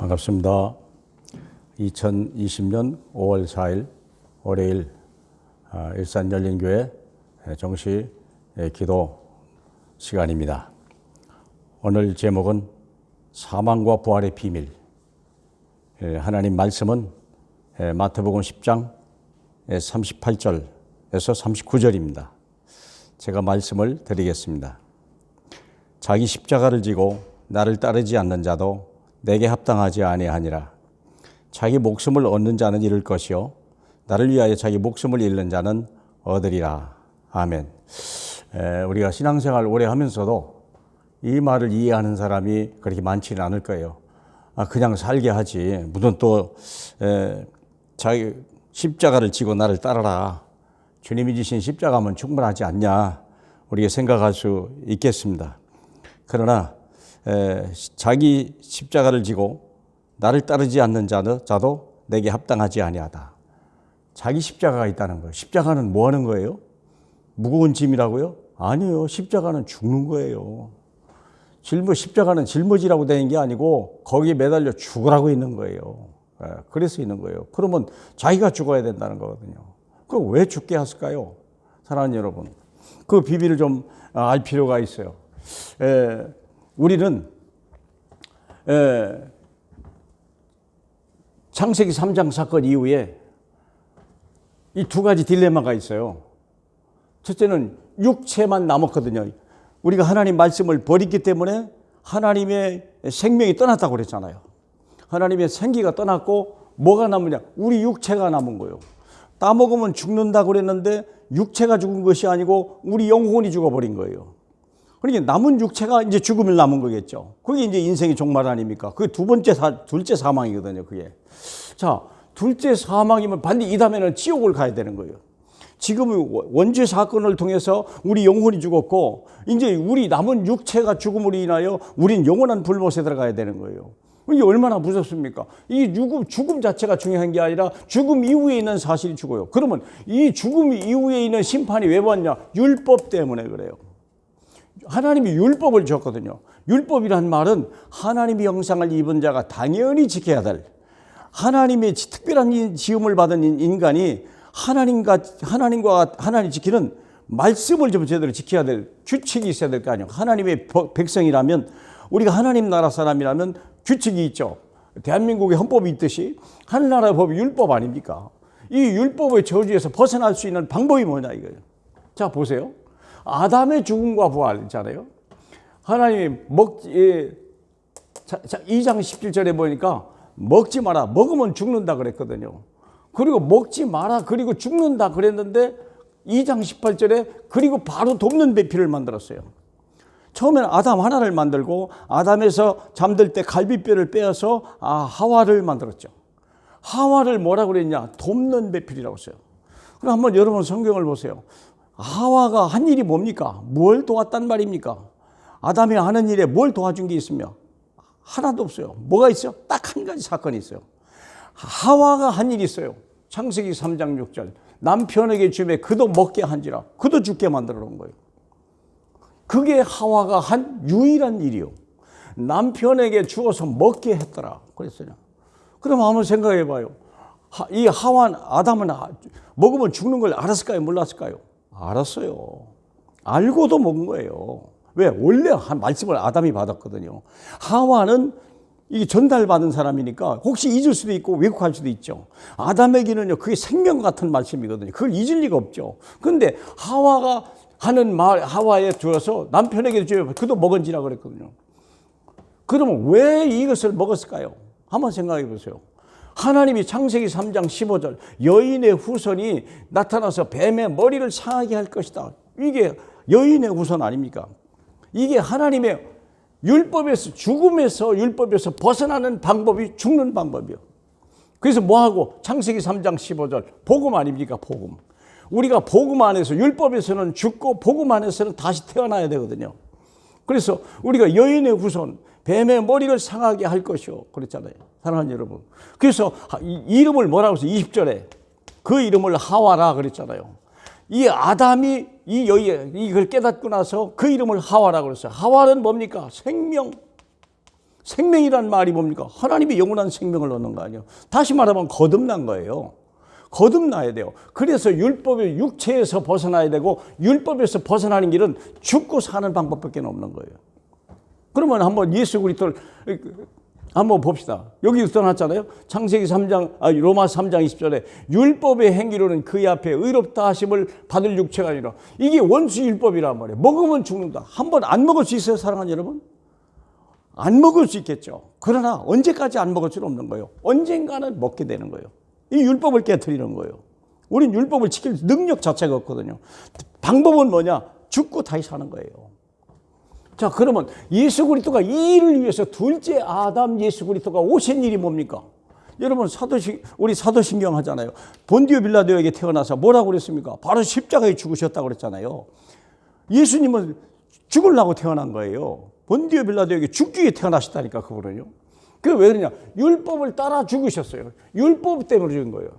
반갑습니다. 2020년 5월 4일 월요일 일산 열린교회 정시 기도 시간입니다. 오늘 제목은 사망과 부활의 비밀. 하나님 말씀은 마태복음 10장 38절에서 39절입니다. 제가 말씀을 드리겠습니다. 자기 십자가를 지고 나를 따르지 않는 자도 내게 합당하지 아니하니라. 자기 목숨을 얻는 자는 잃을 것이요 나를 위하여 자기 목숨을 잃는 자는 얻으리라. 아멘. 우리가 신앙생활 오래 하면서도 이 말을 이해하는 사람이 그렇게 많지는 않을 거예요. 그냥 살게 하지. 무슨 또 자기 십자가를 지고 나를 따르라. 주님이 지신 십자가면 충분하지 않냐. 우리가 생각할 수 있겠습니다. 그러나 자기 십자가를 지고 나를 따르지 않는 자도 내게 합당하지 아니하다. 자기 십자가가 있다는 거예요. 십자가는 뭐 하는 거예요? 무거운 짐이라고요? 아니요. 십자가는 죽는 거예요. 십자가는 짊어지라고 되는 게 아니고 거기에 매달려 죽으라고 있는 거예요. 그래서 있는 거예요. 그러면 자기가 죽어야 된다는 거거든요. 그럼 왜 죽게 했을까요? 사랑하는 여러분, 그 비밀을 좀 알 필요가 있어요. 우리는 창세기 3장 사건 이후에 이 두 가지 딜레마가 있어요. 첫째는 육체만 남았거든요. 우리가 하나님 말씀을 버렸기 때문에 하나님의 생명이 떠났다고 그랬잖아요. 하나님의 생기가 떠났고 뭐가 남으냐? 우리 육체가 남은 거예요. 따먹으면 죽는다고 그랬는데 육체가 죽은 것이 아니고 우리 영혼이 죽어버린 거예요. 그러니까 남은 육체가 이제 죽음을 남은 거겠죠. 그게 이제 인생의 종말 아닙니까? 그게 둘째 사망이거든요, 그게. 자, 둘째 사망이면 반드시 이 다음에는 지옥을 가야 되는 거예요. 지금 원죄 사건을 통해서 우리 영혼이 죽었고, 이제 우리 남은 육체가 죽음으로 인하여 우린 영원한 불못에 들어가야 되는 거예요. 이게 얼마나 무섭습니까? 이 죽음 자체가 중요한 게 아니라 죽음 이후에 있는 사실이 죽어요. 그러면 이 죽음 이후에 있는 심판이 왜 왔냐? 율법 때문에 그래요. 하나님이 율법을 줬거든요. 율법이란 말은 하나님의 형상을 입은 자가 당연히 지켜야 될, 하나님의 특별한 지음을 받은 인간이 하나님이 지키는 말씀을 좀 제대로 지켜야 될 규칙이 있어야 될 거 아니에요. 하나님의 백성이라면, 우리가 하나님 나라 사람이라면 규칙이 있죠. 대한민국의 헌법이 있듯이 하늘나라의 법이 율법 아닙니까? 이 율법의 저주에서 벗어날 수 있는 방법이 뭐냐 이거예요. 자, 보세요. 아담의 죽음과 부활 있잖아요. 하나님이 2장 17절에 보니까 먹지 마라. 먹으면 죽는다 그랬거든요. 그리고 먹지 마라. 그리고 죽는다 그랬는데 2장 18절에 그리고 바로 돕는 배필을 만들었어요. 처음에는 아담 하나를 만들고 아담에서 잠들 때 갈비뼈를 빼어서 하와를 만들었죠. 하와를 뭐라고 그랬냐? 돕는 배필이라고 했어요. 그럼 한번 여러분 성경을 보세요. 하와가 한 일이 뭡니까? 뭘 도왔단 말입니까? 아담이 하는 일에 뭘 도와준 게 있으며? 하나도 없어요. 뭐가 있어요? 딱 한 가지 사건이 있어요. 하와가 한 일이 있어요. 창세기 3장 6절. 남편에게 주매 그도 먹게 한지라. 그도 죽게 만들어 놓은 거예요. 그게 하와가 한 유일한 일이요. 남편에게 주어서 먹게 했더라. 그랬어요. 그럼 한번 생각해 봐요. 이 아담은 먹으면 죽는 걸 알았을까요? 몰랐을까요? 알았어요. 알고도 먹은 거예요. 왜? 원래 한 말씀을 아담이 받았거든요. 하와는 이게 전달받은 사람이니까 혹시 잊을 수도 있고 왜곡할 수도 있죠. 아담에게는요, 그게 생명 같은 말씀이거든요. 그걸 잊을 리가 없죠. 그런데 하와가 하는 말, 하와에 주어서 남편에게 주어 그도 먹은지라 그랬거든요. 그러면 왜 이것을 먹었을까요? 한번 생각해 보세요. 하나님이 창세기 3장 15절 여인의 후손이 나타나서 뱀의 머리를 상하게 할 것이다. 이게 여인의 후손 아닙니까? 이게 하나님의 율법에서, 죽음에서 율법에서 벗어나는 방법이 죽는 방법이요. 그래서 뭐하고? 창세기 3장 15절 복음 아닙니까? 복음. 우리가 복음 안에서, 율법에서는 죽고 복음 안에서는 다시 태어나야 되거든요. 그래서 우리가 여인의 후손, 뱀의 머리를 상하게 할 것이요. 그랬잖아요. 사랑하는 여러분. 그래서 이름을 뭐라고 했어요? 20절에 그 이름을 하와라 그랬잖아요. 이 아담이 이걸 깨닫고 나서 그 이름을 하와라고 그랬어요. 하와는 뭡니까? 생명. 생명이란 말이 뭡니까? 하나님이 영원한 생명을 얻는 거 아니에요. 다시 말하면 거듭난 거예요. 거듭나야 돼요. 그래서 율법의 육체에서 벗어나야 되고 율법에서 벗어나는 길은 죽고 사는 방법밖에 없는 거예요. 그러면 한번 예수 그리스도를 한번 봅시다. 여기 써놨잖아요. 창세기 3장, 로마 3장 20절에 율법의 행위로는 그의 앞에 의롭다 하심을 받을 육체가 아니라, 이게 원수 율법이란 말이에요. 먹으면 죽는다. 한번 안 먹을 수 있어요, 사랑하는 여러분? 안 먹을 수 있겠죠. 그러나 언제까지 안 먹을 수는 없는 거예요. 언젠가는 먹게 되는 거예요. 이 율법을 깨트리는 거예요. 우린 율법을 지킬 능력 자체가 없거든요. 방법은 뭐냐? 죽고 다시 사는 거예요. 자, 그러면 예수 그리스도가 이 일을 위해서 둘째 아담 예수 그리스도가 오신 일이 뭡니까? 여러분 우리 사도신경 하잖아요. 본디오 빌라도에게 태어나서 뭐라고 그랬습니까? 바로 십자가에 죽으셨다고 그랬잖아요. 예수님은 죽으려고 태어난 거예요. 본디오 빌라도에게 죽기 위해 태어나셨다니까, 그분은요. 그게 왜 그러냐? 율법을 따라 죽으셨어요. 율법 때문에 죽은 거예요.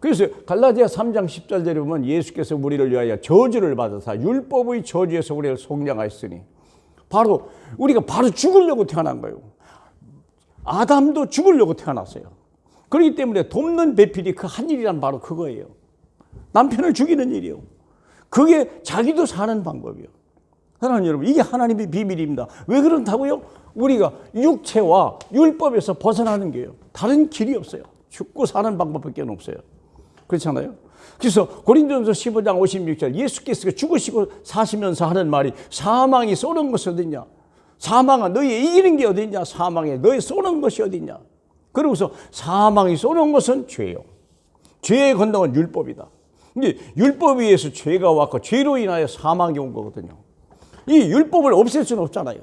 그래서 갈라디아 3장 10절에 보면 예수께서 우리를 위하여 저주를 받으사 율법의 저주에서 우리를 속량하였으니, 바로 우리가 바로 죽으려고 태어난 거예요. 아담도 죽으려고 태어났어요. 그렇기 때문에 돕는 배필이 그 한 일이란 바로 그거예요. 남편을 죽이는 일이요. 그게 자기도 사는 방법이요. 사랑하는 여러분, 이게 하나님의 비밀입니다. 왜 그런다고요? 우리가 육체와 율법에서 벗어나는 게요. 다른 길이 없어요. 죽고 사는 방법밖에 없어요. 그렇잖아요. 그래서 고린도전서 15장 56절 예수께서 죽으시고 사시면서 하는 말이, 사망이 쏘는 것이 어딨냐? 사망아, 너희 이기는 게 어딨냐? 사망에 너희 쏘는 것이 어딨냐? 그러고서 사망이 쏘는 것은 죄요. 죄의 권능은 율법이다. 근데 율법에 의해서 죄가 왔고 죄로 인하여 사망이 온 거거든요. 이 율법을 없앨 수는 없잖아요.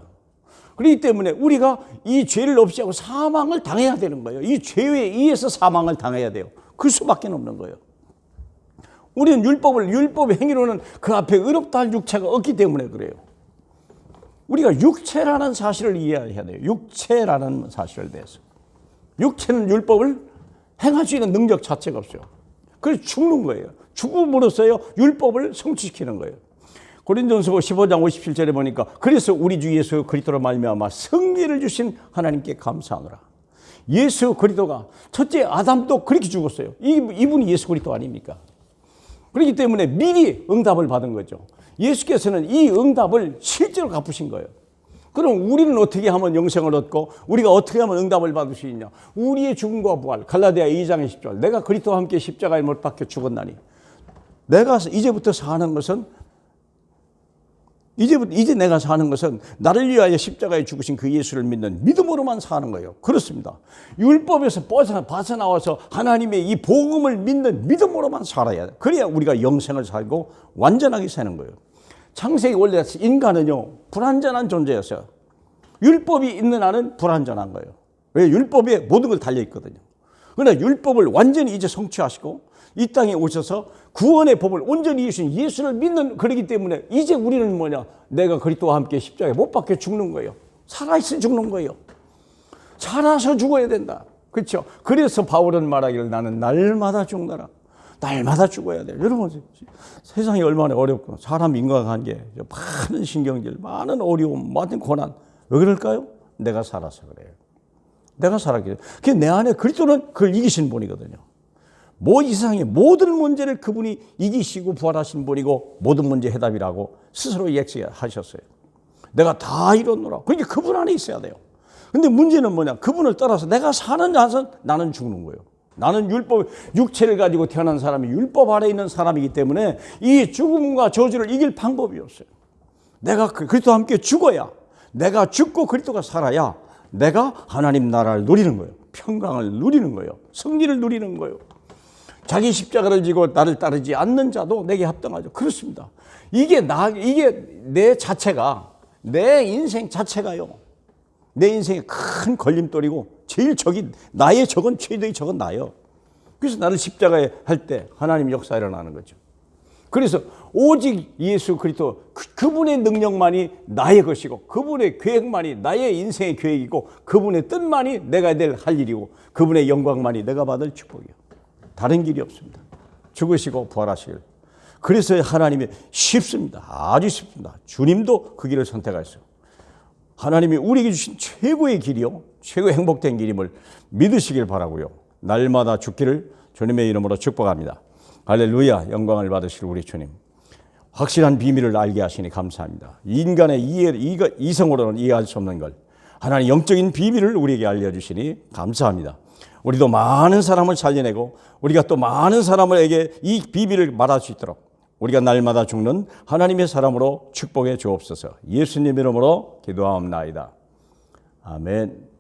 그렇기 때문에 우리가 이 죄를 없애고 사망을 당해야 되는 거예요. 이 죄에 의해서 사망을 당해야 돼요. 그 수밖에 없는 거예요. 우리는 율법의 행위로는 그 앞에 의롭다 할 육체가 없기 때문에 그래요. 우리가 육체라는 사실을 이해해야 돼요. 육체라는 사실에 대해서. 육체는 율법을 행할 수 있는 능력 자체가 없어요. 그래서 죽는 거예요. 죽음으로써요 율법을 성취시키는 거예요. 고린도전서 15장 57절에 보니까, 그래서 우리 주 예수 그리스도로 말미암아 승리를 주신 하나님께 감사하노라. 예수 그리스도가, 첫째 아담도 그렇게 죽었어요. 이분이 예수 그리스도 아닙니까? 그렇기 때문에 미리 응답을 받은 거죠. 예수께서는 이 응답을 실제로 갚으신 거예요. 그럼 우리는 어떻게 하면 영생을 얻고 우리가 어떻게 하면 응답을 받을 수 있냐? 우리의 죽음과 부활, 갈라디아 2장 10절, 내가 그리스도와 함께 십자가에 못 박혀 죽었나니, 내가 이제부터 사는 것은, 이제 내가 사는 것은 나를 위하여 십자가에 죽으신 그 예수를 믿는 믿음으로만 사는 거예요. 그렇습니다. 율법에서 벗어나와서 하나님의 이 복음을 믿는 믿음으로만 살아야 돼. 그래야 우리가 영생을 살고 완전하게 사는 거예요. 창세기 원래 인간은요 불완전한 존재였어요. 율법이 있는 한은 불완전한 거예요. 왜? 율법에 모든 걸 달려있거든요. 그러나 율법을 완전히 이제 성취하시고 이 땅에 오셔서 구원의 법을 온전히 이루신 예수를 믿는, 그러기 때문에 이제 우리는 뭐냐? 내가 그리스도와 함께 십자가에 못 박혀 죽는 거예요. 살아있어 죽는 거예요. 살아서 죽어야 된다. 그렇죠? 그래서 바울은 말하기를 나는 날마다 죽노라. 날마다 죽어야 돼요. 여러분, 세상이 얼마나 어렵고 사람 인간관계, 많은 신경질, 많은 어려움, 많은 고난. 왜 그럴까요? 내가 살아서 그래요. 내가 살았기 때문에. 내 안에 그리스도는 그걸 이기신 분이거든요. 이 세상의 모든 문제를 그분이 이기시고 부활하신 분이고 모든 문제 해답이라고 스스로 얘기하셨어요. 내가 다 이뤘노라. 그러니까 그분 안에 있어야 돼요. 근데 문제는 뭐냐? 그분을 따라서 내가 사는 한은 나는 죽는 거예요. 나는 육체를 가지고 태어난 사람이 율법 아래 있는 사람이기 때문에 이 죽음과 저주를 이길 방법이 없어요. 내가 그리스도와 함께 죽어야, 내가 죽고 그리스도가 살아야 내가 하나님 나라를 누리는 거예요. 평강을 누리는 거예요. 승리를 누리는 거예요. 자기 십자가를 지고 나를 따르지 않는 자도 내게 합당하죠. 그렇습니다. 이게 내 자체가, 내 인생 자체가요, 내 인생의 큰 걸림돌이고 제일 나의 적은 최대의 적은 나요. 그래서 나를 십자가에 할 때 하나님 역사 일어나는 거죠. 그래서 오직 예수 그리스도 그분의 능력만이 나의 것이고 그분의 계획만이 나의 인생의 계획이고 그분의 뜻만이 내가 할 일이고 그분의 영광만이 내가 받을 축복이요. 다른 길이 없습니다. 죽으시고 부활하시길. 그래서 하나님이 쉽습니다. 아주 쉽습니다. 주님도 그 길을 선택하셨어요. 하나님이 우리에게 주신 최고의 길이요, 최고의 행복된 길임을 믿으시길 바라고요. 날마다 죽기를 주님의 이름으로 축복합니다. 할렐루야. 영광을 받으실 우리 주님, 확실한 비밀을 알게 하시니 감사합니다. 인간의 이성으로는 이해할 수 없는 걸 하나님 영적인 비밀을 우리에게 알려주시니 감사합니다. 우리도 많은 사람을 살려내고 우리가 또 많은 사람에게 이 비밀을 말할 수 있도록 우리가 날마다 죽는 하나님의 사람으로 축복해 주옵소서. 예수님 이름으로 기도하옵나이다. 아멘.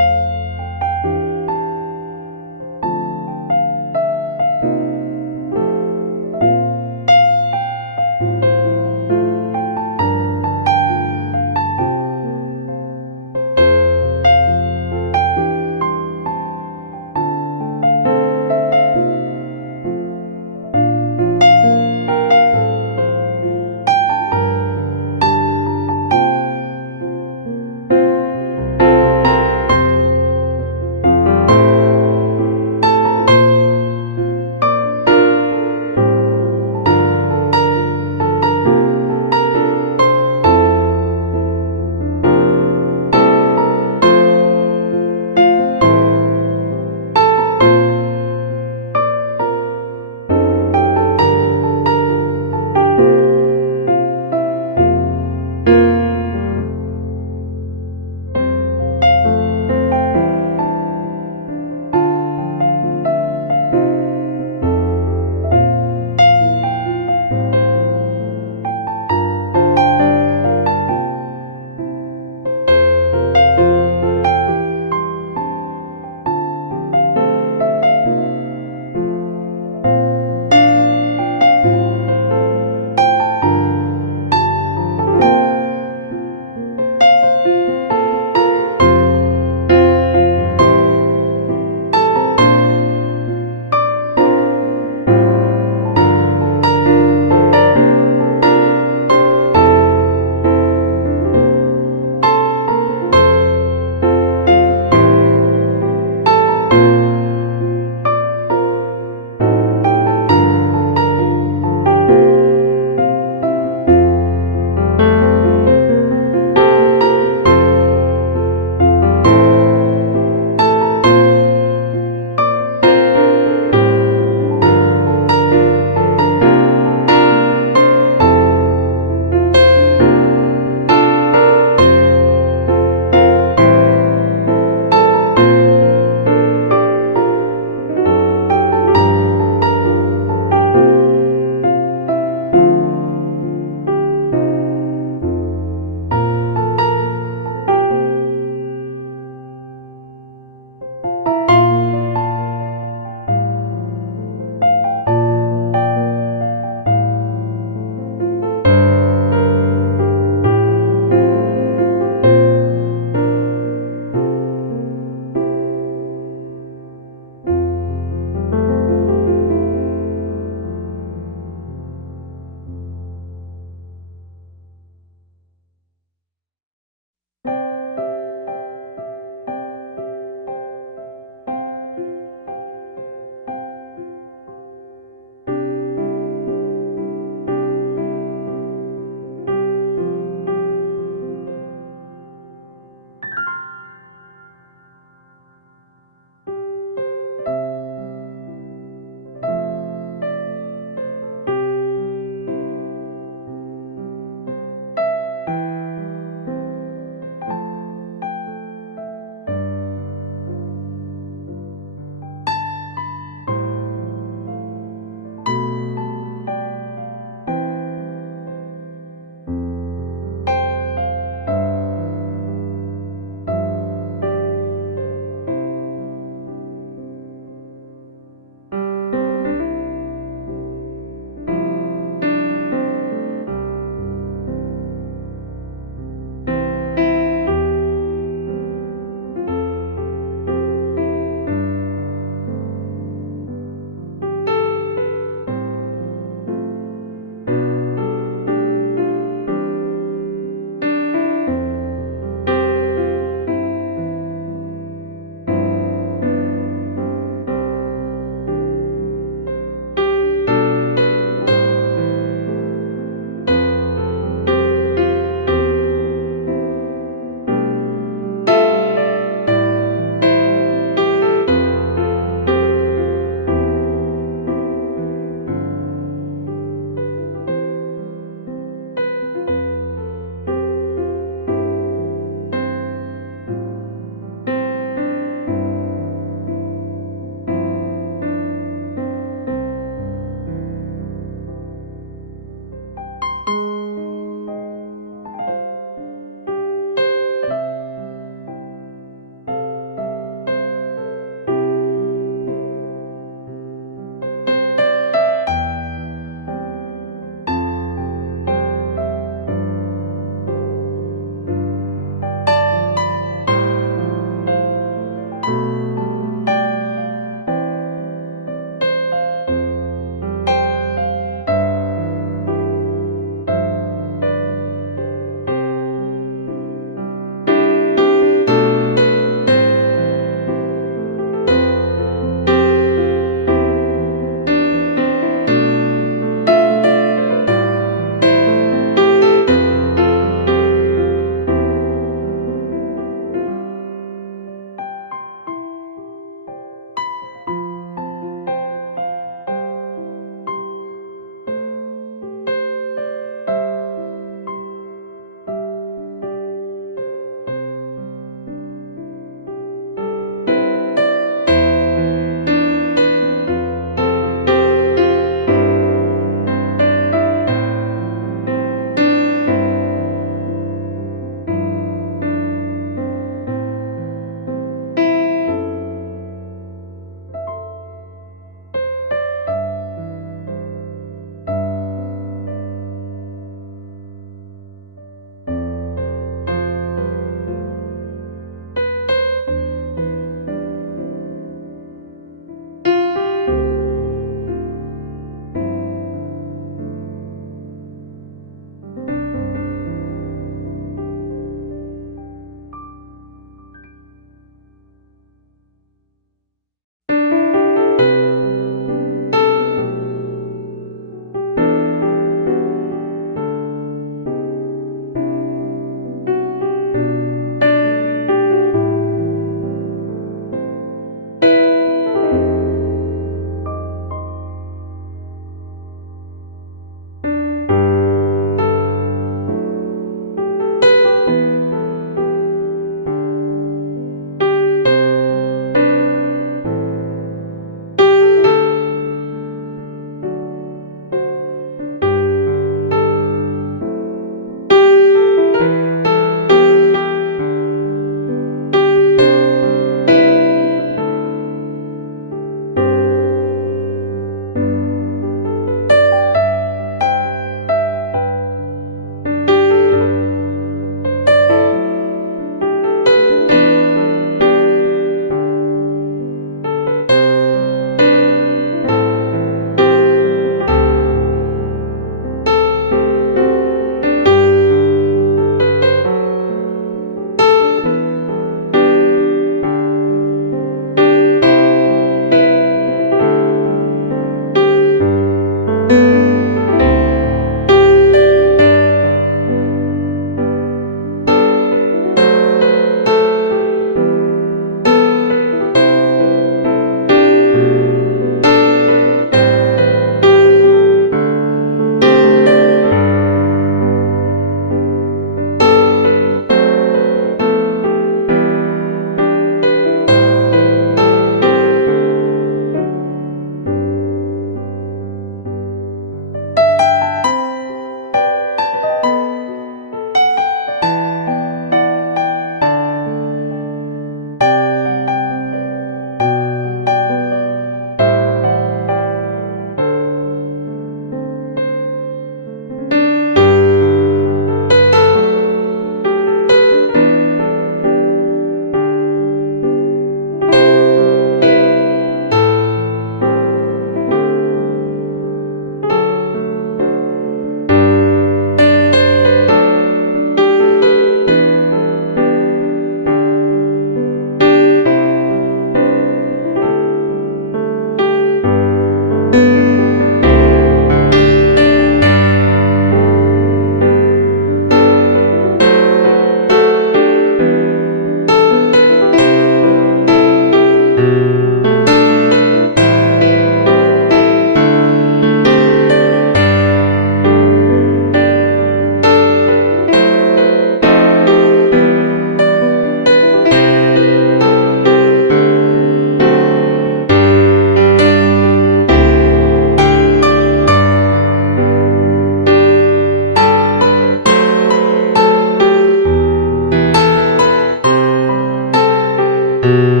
옵니다.